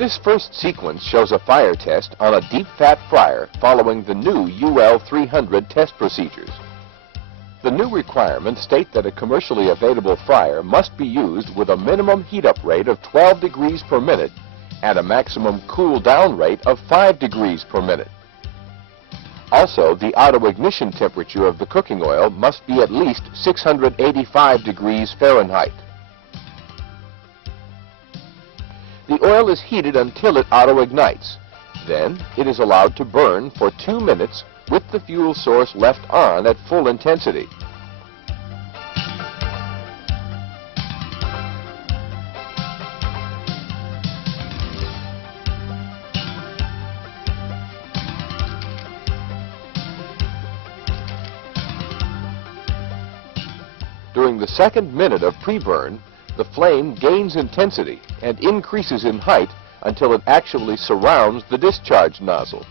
This first sequence shows a fire test on a deep fat fryer following the new UL 300 test procedures. The new requirements state that a commercially available fryer must be used with a minimum heat-up rate of 12 degrees per minute and a maximum cool-down rate of 5 degrees per minute. Also, the auto-ignition temperature of the cooking oil must be at least 685 degrees Fahrenheit. The oil is heated until it auto-ignites. Then, it is allowed to burn for 2 minutes with the fuel source left on at full intensity. During the second minute of pre-burn, the flame gains intensity and increases in height until it actually surrounds the discharge nozzle.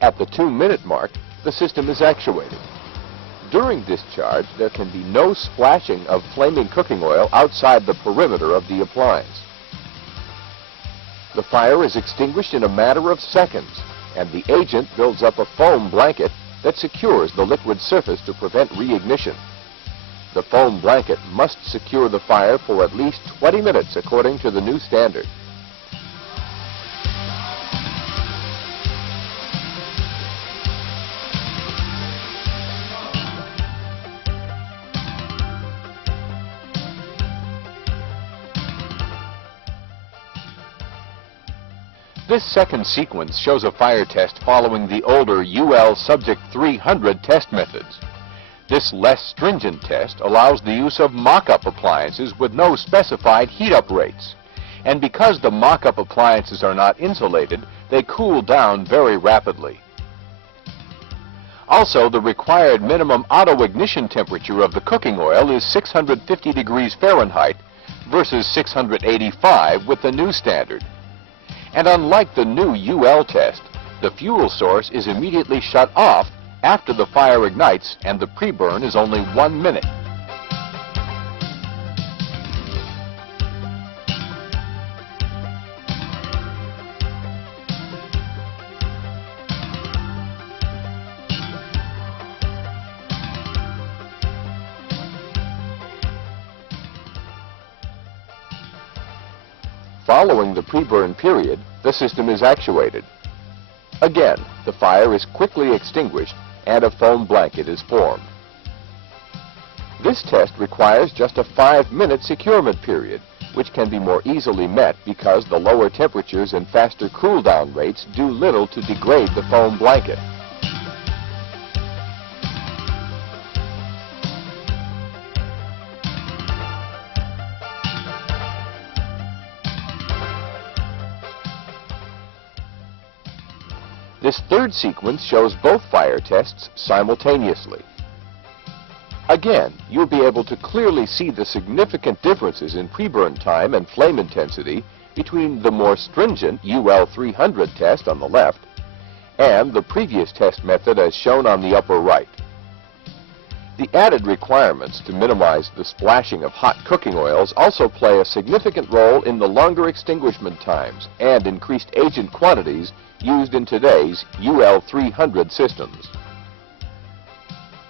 At the 2-minute mark, the system is actuated. During discharge, there can be no splashing of flaming cooking oil outside the perimeter of the appliance. The fire is extinguished in a matter of seconds, and the agent builds up a foam blanket that secures the liquid surface to prevent reignition. The foam blanket must secure the fire for at least 20 minutes according to the new standard. This second sequence shows a fire test following the older UL Subject 300 test methods. This less stringent test allows the use of mock-up appliances with no specified heat-up rates. And because the mock-up appliances are not insulated, they cool down very rapidly. Also, the required minimum auto-ignition temperature of the cooking oil is 650 degrees Fahrenheit versus 685 with the new standard. And unlike the new UL test, the fuel source is immediately shut off after the fire ignites and the pre-burn is only 1 minute. Following the pre-burn period, the system is actuated. Again, the fire is quickly extinguished and a foam blanket is formed. This test requires just a 5-minute securement period, which can be more easily met because the lower temperatures and faster cool-down rates do little to degrade the foam blanket. This third sequence shows both fire tests simultaneously. Again, you'll be able to clearly see the significant differences in pre-burn time and flame intensity between the more stringent UL 300 test on the left and the previous test method as shown on the upper right. The added requirements to minimize the splashing of hot cooking oils also play a significant role in the longer extinguishment times and increased agent quantities used in today's UL 300 systems.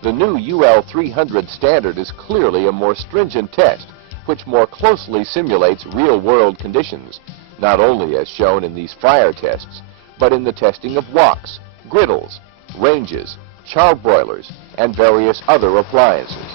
The new UL 300 standard is clearly a more stringent test, which more closely simulates real-world conditions, not only as shown in these fire tests, but in the testing of woks, griddles, ranges, charbroilers, and various other appliances.